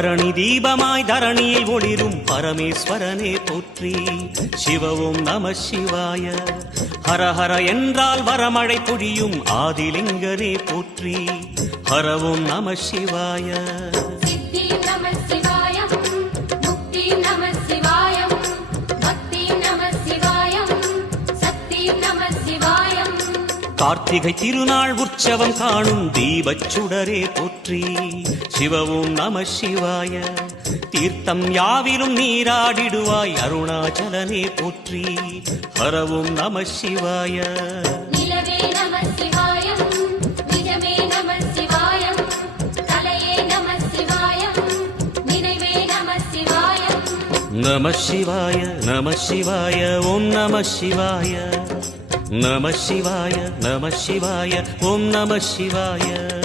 பரணி தீபமாய் தரணியில் ஒளிரும் பரமேஸ்வரனே போற்றி. சிவ ஓம் நம சிவாய. ஹர ஹர என்றால் வரமழை பொழியும் ஆதிலிங்கனே போற்றி. ஹர ஓம் நம சிவாய. கார்த்திகை திருநாள் உற்சவம் காணும் தீபச்சுடரே போற்றி. சிவ ஓம் நம சிவாய. தீர்த்தம் யாவிலும் நீராடிடுவாய் அருணாச்சலனே போற்றி. ஹர ஓம் நம சிவாய. நம சிவாய நம சிவாய ஓம் நம சிவாய. நம சிவாய நம சிவாய ஓம் நம சிவாய.